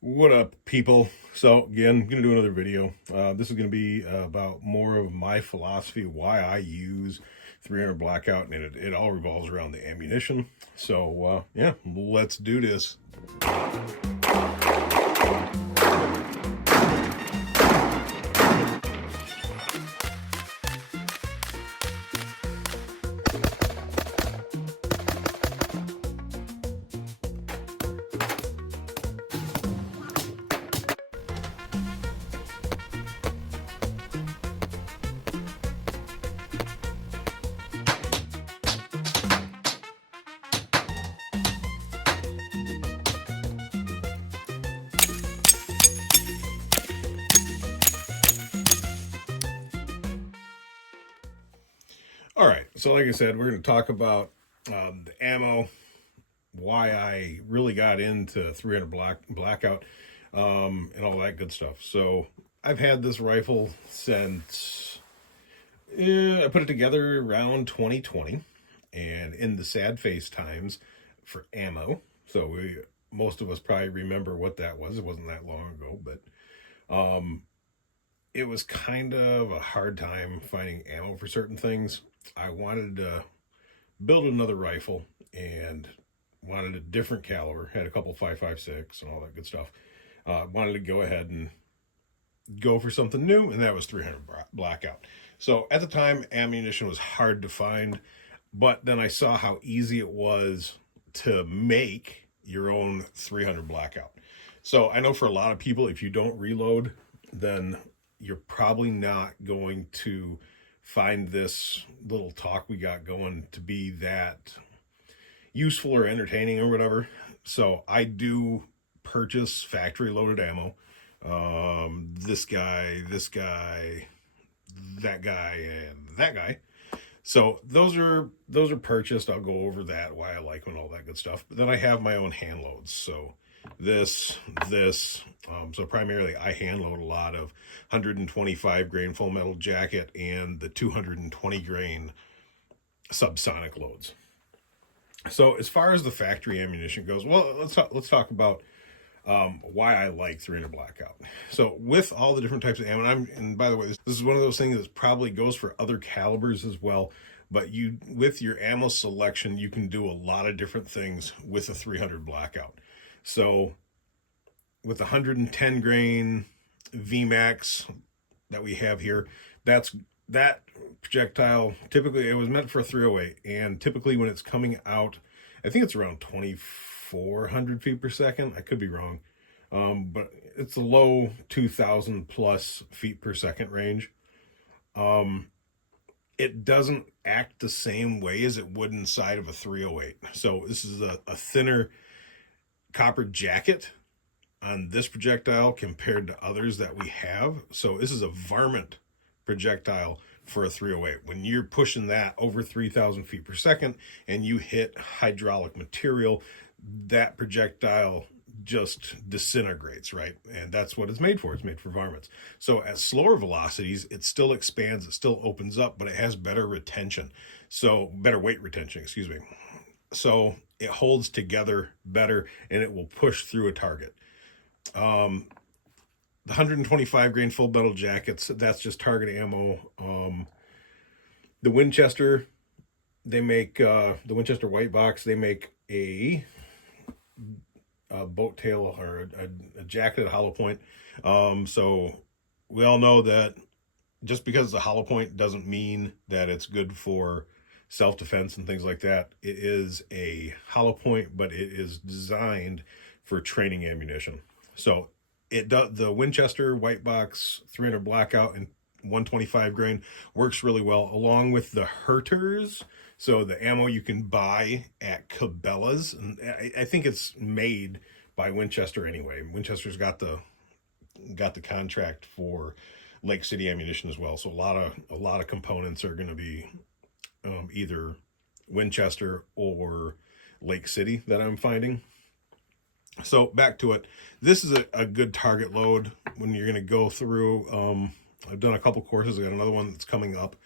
What up, people? So again, I'm gonna do another video. This is gonna be about more of my philosophy, why I use 300 Blackout, and it all revolves around the ammunition. So yeah, let's do this. All right, so like I said, we're gonna talk about the ammo, why I really got into 300 Blackout, and all that good stuff. So I've had this rifle since I put it together around 2020, and in the sad face times for ammo. So most of us probably remember what that was. It wasn't that long ago, but it was kind of a hard time finding ammo for certain things. I wanted to build another rifle and wanted a different caliber. Had a couple 5.56 and all that good stuff. Wanted to go ahead and go for something new, and that was 300 Blackout. So at the time, ammunition was hard to find, but then I saw how easy it was to make your own 300 Blackout. So I know for a lot of people, if you don't reload, then you're probably not going to find this little talk we got going to be that useful or entertaining or whatever. So I do purchase factory loaded ammo. This guy, that guy, and that guy. So those are purchased. I'll go over that, why I like them and all that good stuff. But then I have my own hand loads. So this. So primarily I hand load a lot of 125 grain full metal jacket and the 220 grain subsonic loads. So as far as the factory ammunition goes, well, let's talk about why I like 300 Blackout. So with all the different types of ammo, and by the way, this is one of those things that probably goes for other calibers as well. But you, with your ammo selection, you can do a lot of different things with a 300 Blackout. So with 110 grain VMAX that we have here, that projectile, typically it was meant for a 308, and typically when it's coming out, I think it's around 2,400 feet per second. I could be wrong, but it's a low 2,000 plus feet per second range. It doesn't act the same way as it would inside of a 308. So this is a thinner copper jacket on this projectile compared to others that we have. So this is a varmint projectile for a 308. When you're pushing that over 3,000 feet per second and you hit hydraulic material, that projectile just disintegrates, right? And that's what it's made for. It's made for varmints. So at slower velocities, it still expands, it still opens up, but it has better retention. So better weight retention, excuse me. So it holds together better and it will push through a target. The 125 grain full metal jackets, that's just target ammo. The Winchester, they make the Winchester white box, they make a boat tail or a jacketed hollow point. So we all know that just because it's a hollow point doesn't mean that it's good for self-defense and things like that. It is a hollow point, but it is designed for training ammunition. So it does, the Winchester white box 300 Blackout and 125 grain works really well along with the Herters. So the ammo you can buy at Cabela's, and I think it's made by Winchester anyway. Winchester's got the contract for Lake City ammunition as well. So a lot of components are going to be either Winchester or Lake City that I'm finding. So back to it. This is a good target load when you're going to go through. I've done a couple courses. I got another one that's coming up.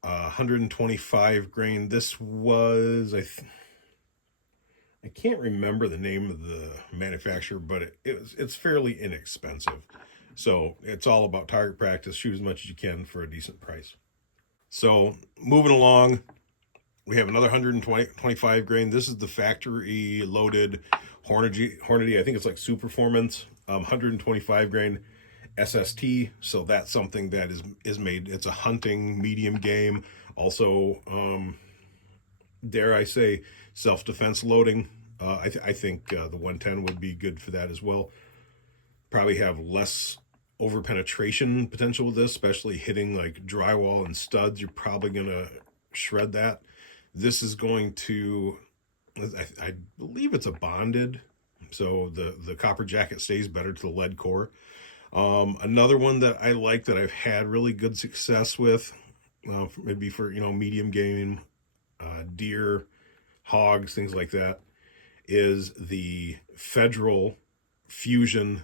125 grain. This was I can't remember the name of the manufacturer, but it's fairly inexpensive. So it's all about target practice. Shoot as much as you can for a decent price. So moving along, we have another 125 grain. This is the factory loaded Hornady. I think it's like Super Performance, 125 grain SST. So that's something that is made. It's a hunting medium game. Also, dare I say, self-defense loading. I think the 110 would be good for that as well. Probably have less over penetration potential with this, especially hitting like drywall and studs. You're probably going to shred that. This is going to, I believe it's a bonded, so the copper jacket stays better to the lead core. Another one that I like that I've had really good success with, maybe for, medium game, deer, hogs, things like that, is the Federal Fusion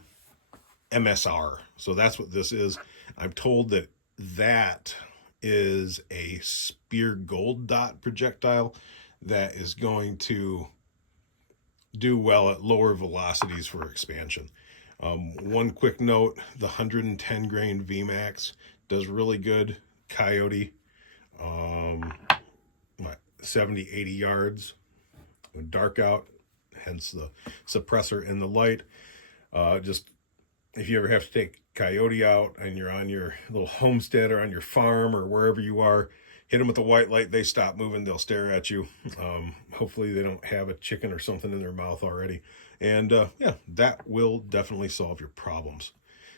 MSR. So that's what this is. I'm told that is a spear gold dot projectile that is going to do well at lower velocities for expansion. One quick note, the 110 grain VMAX does really good coyote, 70, 80 yards, dark out, hence the suppressor in the light. Just if you ever have to take coyote out and you're on your little homestead or on your farm or wherever you are, hit them with the white light. They stop moving. They'll stare at you. Hopefully they don't have a chicken or something in their mouth already. And yeah, that will definitely solve your problems.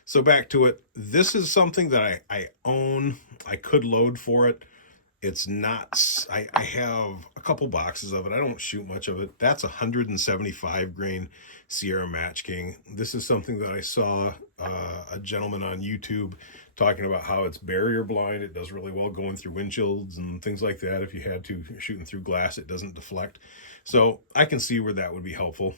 So back to it. This is something that I own. I could load for it. It's not, I have a couple boxes of it. I don't shoot much of it. That's 175 grain Sierra Match King. This is something that I saw a gentleman on YouTube talking about how it's barrier blind. It does really well going through windshields and things like that. If you had to, shooting through glass, it doesn't deflect. So I can see where that would be helpful.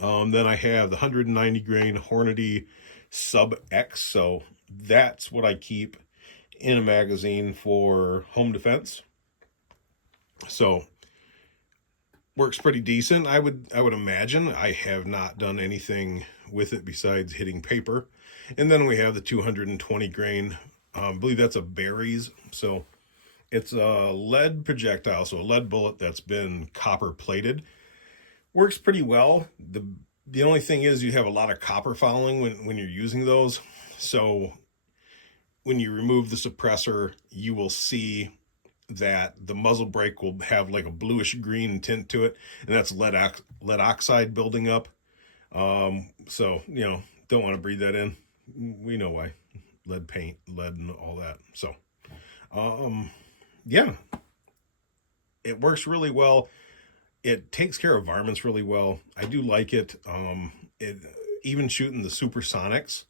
Then I have the 190 grain Hornady Sub X. So that's what I keep in a magazine for home defense. So works pretty decent. I would imagine. I have not done anything with it besides hitting paper. And then we have the 220 grain. I believe that's a Berries. So it's a lead projectile, so a lead bullet that's been copper plated. Works pretty well. The only thing is you have a lot of copper fouling when you're using those. So when you remove the suppressor, you will see that the muzzle brake will have like a bluish green tint to it, and that's lead oxide building up. So, don't want to breathe that in. We know why. Lead paint, lead, and all that. So, yeah, it works really well. It takes care of varmints really well. I do like it. Even shooting the supersonics,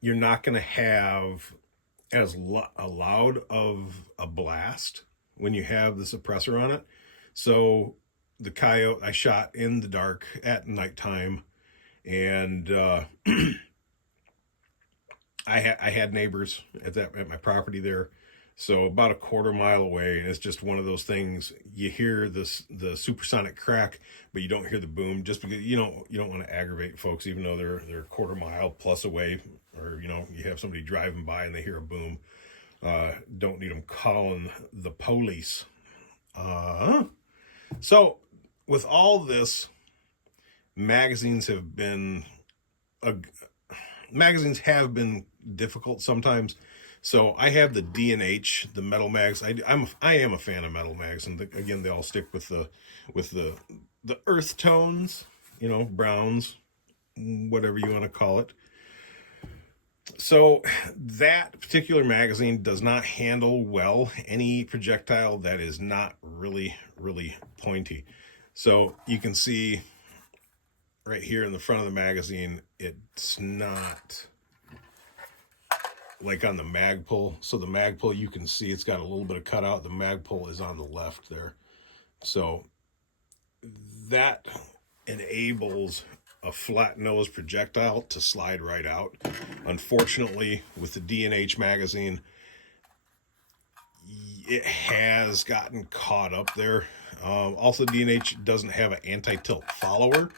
you're not going to have as loud of a blast when you have the suppressor on it. So the coyote, I shot in the dark at nighttime, and I had neighbors at my property there. So about a quarter mile away, and it's just one of those things. You hear the supersonic crack, but you don't hear the boom, just because you don't want to aggravate folks, even though they're a quarter mile plus away, or you have somebody driving by and they hear a boom. Don't need them calling the police. So with all this, magazines have been difficult sometimes. So I have the D&H, the metal mags. I am a fan of metal mags, and again, they all stick with the earth tones, browns, whatever you want to call it. So that particular magazine does not handle well any projectile that is not really, really pointy. So you can see right here in the front of the magazine, it's not like on the Magpul. So the Magpul, you can see it's got a little bit of cutout. The Magpul is on the left there. So that enables a flat nose projectile to slide right out. Unfortunately, with the D&H magazine, it has gotten caught up there. Also, D&H doesn't have an anti-tilt follower.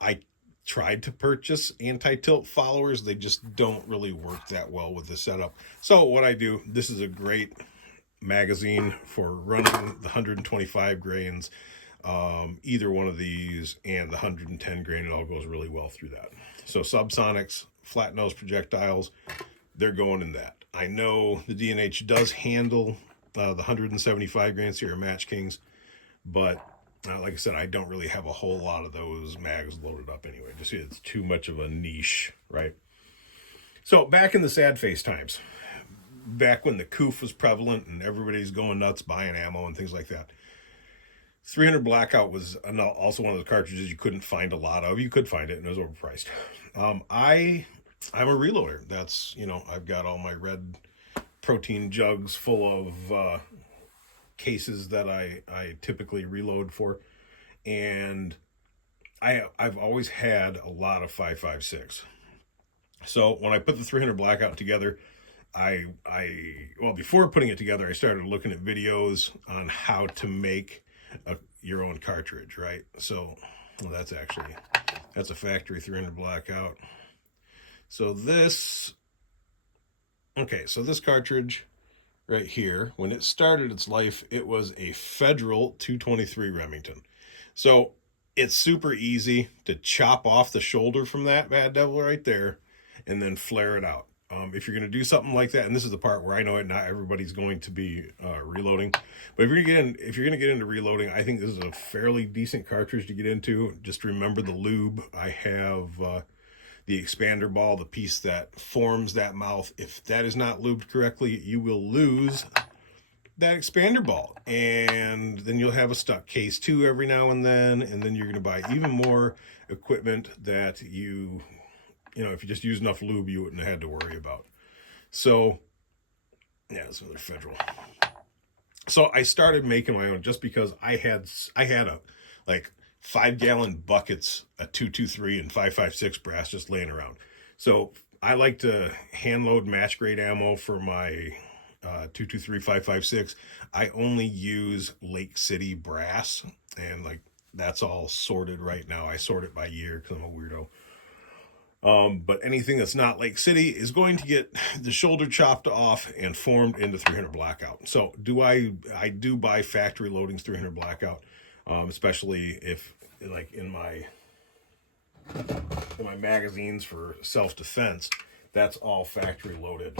I tried to purchase anti-tilt followers. They just don't really work that well with the setup. So what I do, this is a great magazine for running the 125 grains. Either one of these and the 110 grain, it all goes really well through that. So subsonics, flat nose projectiles, they're going in that. I know the D&H does handle the 175 grain Sierra Match Kings, but like I said, I don't really have a whole lot of those mags loaded up anyway. Just it's too much of a niche, right? So back in the sad face times, back when the coof was prevalent and everybody's going nuts buying ammo and things like that, 300 Blackout was also one of the cartridges you couldn't find a lot of. You could find it, and it was overpriced. I'm a reloader. That's, I've got all my red protein jugs full of cases that I typically reload for. And I've always had a lot of 5.56. So when I put the 300 Blackout together, before putting it together, I started looking at videos on how to make your own cartridge, right? So that's a factory 300 Blackout. So this cartridge right here, when it started its life, it was a Federal 223 Remington. So it's super easy to chop off the shoulder from that bad devil right there and then flare it out. If you're going to do something like that, and this is the part where I know not everybody's going to be reloading, but if you're going to get into reloading, I think this is a fairly decent cartridge to get into. Just remember the lube. I have the expander ball, the piece that forms that mouth. If that is not lubed correctly, you will lose that expander ball, and then you'll have a stuck case too every now and then you're going to buy even more equipment that if you just use enough lube, you wouldn't have had to worry about. So, yeah, that's another Federal. So I started making my own just because I had 5-gallon buckets, a 223 and 5.56 brass just laying around. So I like to hand load match grade ammo for my 223 5.56. I only use Lake City brass, and that's all sorted right now. I sort it by year because I'm a weirdo. But anything that's not Lake City is going to get the shoulder chopped off and formed into 300 Blackout. So I do buy factory loadings 300 Blackout, especially if in my magazines for self-defense, that's all factory loaded.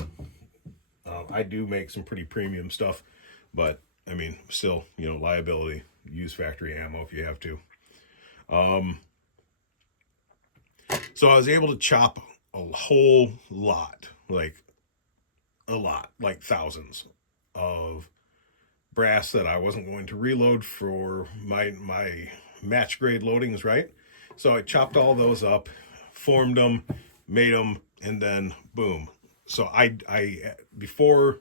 I do make some pretty premium stuff, but I mean, still, liability, use factory ammo if you have to. So I was able to chop a whole lot, like thousands of brass that I wasn't going to reload for my match grade loadings, right? So I chopped all those up, formed them, made them, and then boom. So I before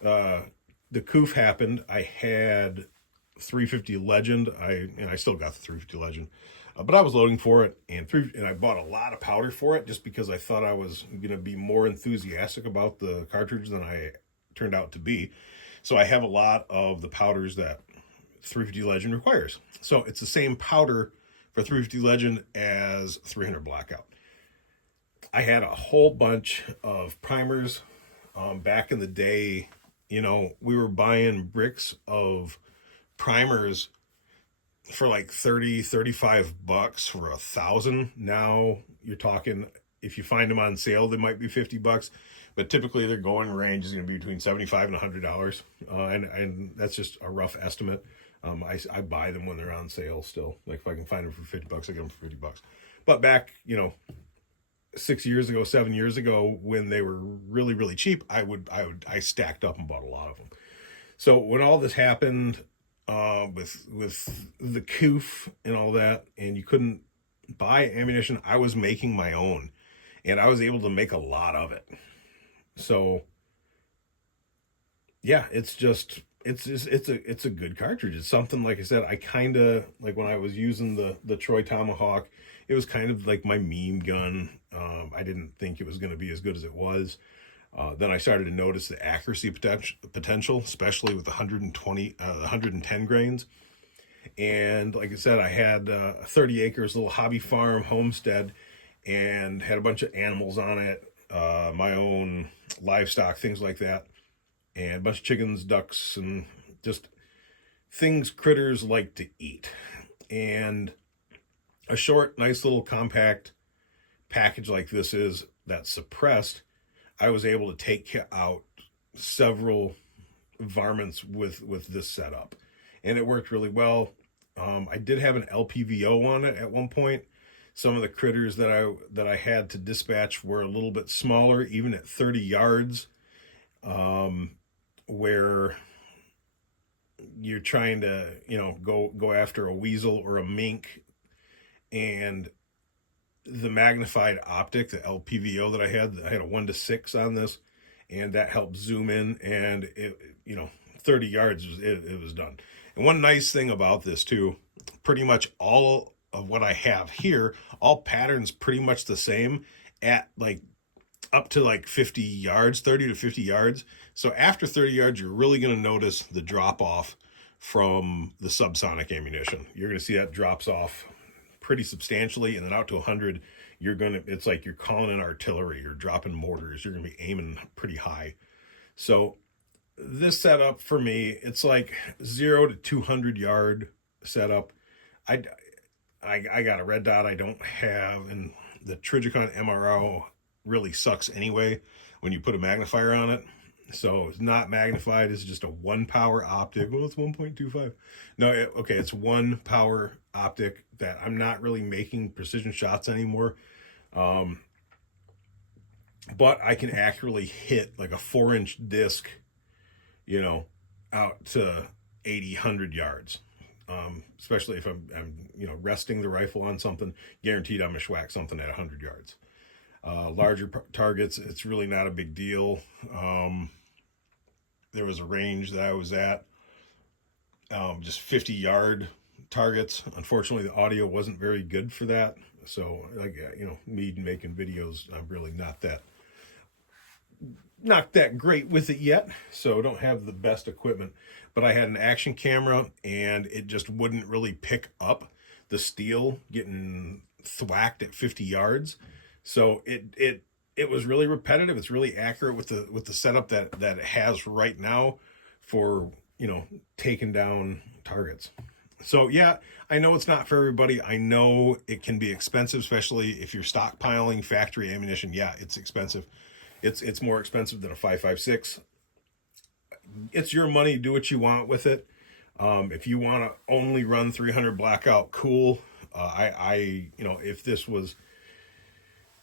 the coof happened, I had 350 Legend. I still got the 350 Legend. But I was loading for it, and I bought a lot of powder for it just because I thought I was going to be more enthusiastic about the cartridge than I turned out to be. So I have a lot of the powders that 350 Legend requires. So it's the same powder for 350 Legend as 300 Blackout. I had a whole bunch of primers. Back in the day, we were buying bricks of primers for like $30-$35 for 1,000. Now you're talking, if you find them on sale, they might be $50, but typically their going range is going to be between $75 and $100. And that's just a rough estimate. I buy them when they're on sale still. Like if I can find them for $50, I get them for $50. But back, 7 years ago, when they were really, really cheap, I stacked up and bought a lot of them. So when all this happened, with the coof and all that, and you couldn't buy ammunition, I was making my own, and I was able to make a lot of it. So yeah, it's a good cartridge. It's something, like I said, I kind of like when I was using the Troy Tomahawk, it was kind of like my meme gun. I didn't think it was going to be as good as it was. Then I started to notice the accuracy potential, especially with 110 grains. And like I said, I had 30 acres, little hobby farm homestead, and had a bunch of animals on it, my own livestock, things like that, and a bunch of chickens, ducks, and just things critters like to eat. And a short, nice little compact package like this is that's suppressed, I was able to take out several varmints with this setup, and it worked really well. I did have an LPVO on it at one point. Some of the critters that I had to dispatch were a little bit smaller, even at 30 yards, where you're trying to go after a weasel or a mink, and the magnified optic, the LPVO that I had a 1:6 on this, and that helped zoom in, and it 30 yards it was done. And one nice thing about this too, pretty much all of what I have here, all patterns pretty much the same at like up to like 50 yards, 30 to 50 yards. So after 30 yards, you're really going to notice the drop off from the subsonic ammunition. You're going to see that drops off pretty substantially, and then out to 100, it's like you're calling in artillery, you're dropping mortars, you're going to be aiming pretty high. So this setup for me, it's like 0 to 200 yard setup. I got a red dot I don't have, and the Trigicon MRO really sucks anyway when you put a magnifier on it. So it's not magnified, it's just a 1 power optic. Well, it's 1.25. No, it's 1 power optic that I'm not really making precision shots anymore. But I can accurately hit like a 4-inch disc, out to 80, 100 yards. Especially if I'm resting the rifle on something, guaranteed I'm gonna schwack something at 100 yards. Larger targets, it's really not a big deal. There was a range that I was at, just 50-yard targets. Unfortunately, the audio wasn't very good for that. So, me making videos, I'm really not that great with it yet. So don't have the best equipment. But I had an action camera, and it just wouldn't really pick up the steel getting thwacked at 50 yards. So it was really repetitive. It's really accurate with the setup that it has right now for taking down targets. So yeah, I know it's not for everybody. I know it can be expensive, especially if you're stockpiling factory ammunition. Yeah, it's expensive. It's more expensive than a 5.56. It's your money. Do what you want with it. If you want to only run 300 Blackout, cool. If this was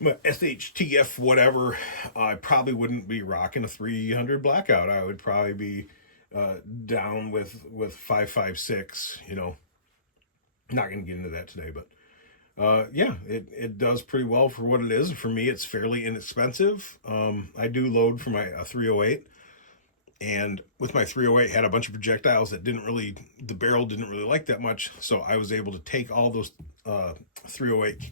SHTF whatever, I probably wouldn't be rocking a 300 Blackout. I would probably be down with 5.56. Not going to get into that today, but it does pretty well for what it is. For me, it's fairly inexpensive. I do load for my 308, and with my 308 had a bunch of projectiles that the barrel didn't really like that much, so I was able to take all those 308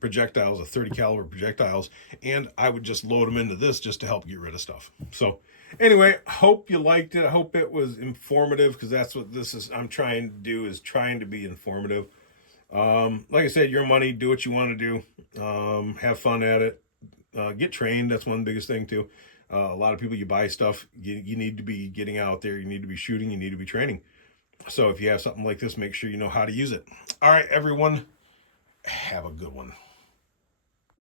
projectiles, 30 caliber projectiles, and I would just load them into this just to help get rid of stuff. So anyway, hope you liked it. I hope it was informative, because that's what this is. I'm trying to do, is trying to be informative. Like I said, your money, do what you want to do. Have fun at it. Get trained. That's one biggest thing too. A lot of people, you buy stuff, you need to be getting out there, you need to be shooting, you need to be training. So if you have something like this, make sure you know how to use it. All right, everyone, have a good one.